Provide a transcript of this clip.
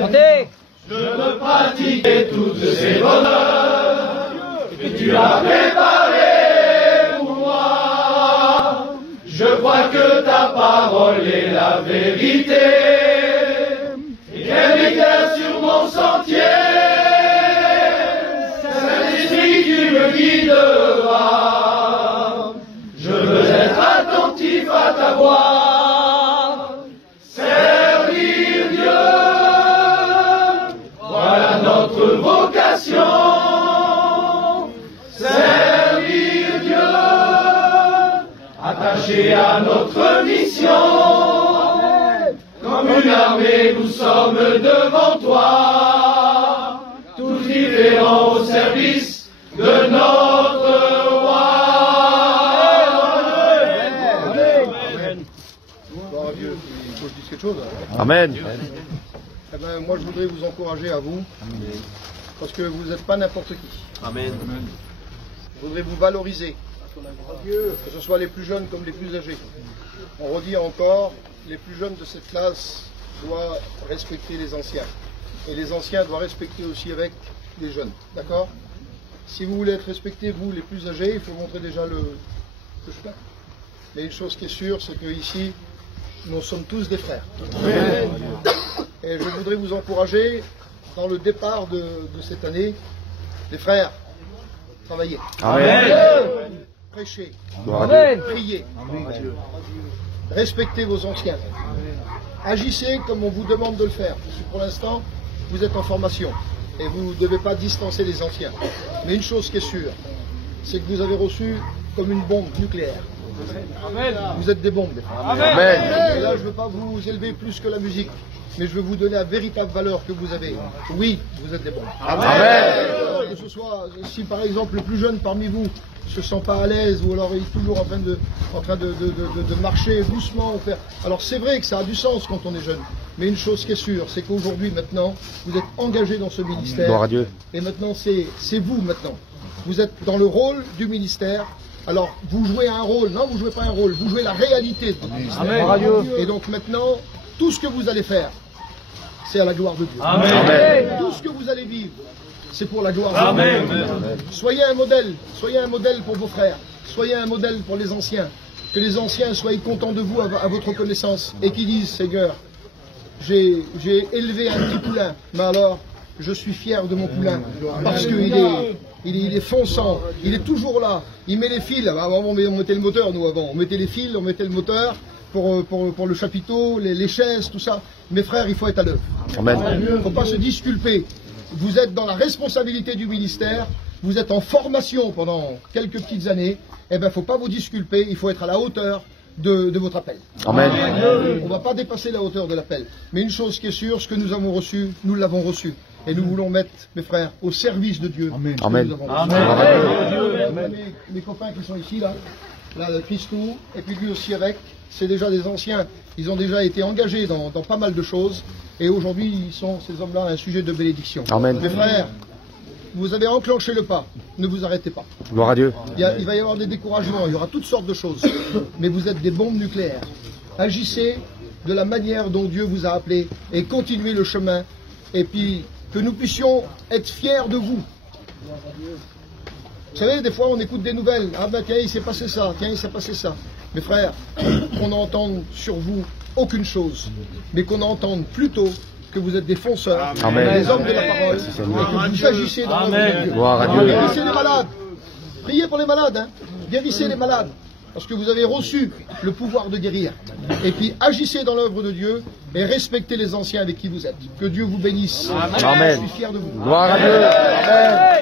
Chantez. Je veux pratiquer toutes ces bonheurs que tu as préparés pour moi. Je crois que ta parole est la vérité et qu'elle éclaire sur mon sentier. Saint-Esprit, tu me guideras. Je veux être attentif à ta voix. Notre vocation, servir Dieu, attaché à notre mission. Comme une armée, nous sommes devant toi, tous différents au service de notre roi. Amen. Gloire à Dieu. Il faut que je dise quelque chose. Amen. Eh ben, moi, je voudrais vous encourager à vous, parce que vous n'êtes pas n'importe qui. Amen. Je voudrais vous valoriser, que ce soit les plus jeunes comme les plus âgés. On redit encore, les plus jeunes de cette classe doivent respecter les anciens. Et les anciens doivent respecter aussi avec les jeunes. D'accord? Si vous voulez être respectés, vous, les plus âgés, il faut montrer déjà le chemin. Mais une chose qui est sûre, c'est qu'ici, nous sommes tous des frères. Amen. Et je voudrais vous encourager dans le départ de cette année, les frères, travaillez. Amen. Prêchez. Amen. Priez. Respectez vos anciens. Agissez comme on vous demande de le faire. Parce que pour l'instant, vous êtes en formation et vous ne devez pas distancer les anciens. Mais une chose qui est sûre, c'est que vous avez reçu comme une bombe nucléaire. Amen. Vous êtes des bombes. Amen. Et là, je ne veux pas vous élever plus que la musique, mais je veux vous donner la véritable valeur que vous avez. Oui, vous êtes des bombes. Amen. Que ce soit, si par exemple le plus jeune parmi vous ne se sent pas à l'aise, ou alors il est toujours en train de marcher doucement. Alors c'est vrai que ça a du sens quand on est jeune, mais une chose qui est sûre, c'est qu'aujourd'hui, maintenant, vous êtes engagé dans ce ministère. Gloire à Dieu. Et maintenant, c'est vous maintenant. Vous êtes dans le rôle du ministère. Alors, vous jouez un rôle. Non, vous ne jouez pas un rôle. Vous jouez la réalité de votre ministère. Amen. Et donc maintenant, tout ce que vous allez faire, c'est à la gloire de Dieu. Amen. Tout ce que vous allez vivre, c'est pour la gloire de Amen. Dieu. Soyez un modèle pour vos frères. Soyez un modèle pour les anciens. Que les anciens soient contents de vous à votre connaissance et qu'ils disent, Seigneur, j'ai élevé un petit poulain, mais alors, je suis fier de mon poulain, parce qu'il est fonçant, il est toujours là, il met les fils. Avant on mettait le moteur, nous avant, on mettait les fils, on mettait le moteur pour le chapiteau, les chaises, tout ça. Mes frères, il faut être à l'œuvre. Amen. Il ne faut pas se disculper. Vous êtes dans la responsabilité du ministère, vous êtes en formation pendant quelques petites années, eh bien il ne faut pas vous disculper, il faut être à la hauteur de votre appel. Amen. On ne va pas dépasser la hauteur de l'appel. Mais une chose qui est sûre, ce que nous avons reçu, nous l'avons reçu. Et nous voulons mettre, mes frères, au service de Dieu. Amen. Amen. Mes copains qui sont ici, là Christou, et puis lui aussi avec, c'est déjà des anciens. Ils ont déjà été engagés dans pas mal de choses. Et aujourd'hui, ces hommes-là, un sujet de bénédiction. Amen. Mes frères, vous avez enclenché le pas. Ne vous arrêtez pas. Gloire à Dieu. Il va y avoir des découragements, il y aura toutes sortes de choses. Mais vous êtes des bombes nucléaires. Agissez de la manière dont Dieu vous a appelé et continuez le chemin. Et puis, que nous puissions être fiers de vous. Vous savez, des fois, on écoute des nouvelles. Ah ben, tiens, il s'est passé ça. Tiens, il s'est passé ça. Mes frères, qu'on n'entende sur vous aucune chose, mais qu'on entende plutôt que vous êtes des fonceurs, Amen. des hommes de la parole, et que vous agissez dans l'œuvre de Dieu. Gloire à Dieu. Guérissez les malades. Priez pour les malades. Hein. Guérissez les malades. Parce que vous avez reçu le pouvoir de guérir. Et puis agissez dans l'œuvre de Dieu et respectez les anciens avec qui vous êtes. Que Dieu vous bénisse. Amen. Je suis fier de vous. Gloire à Dieu. Amen.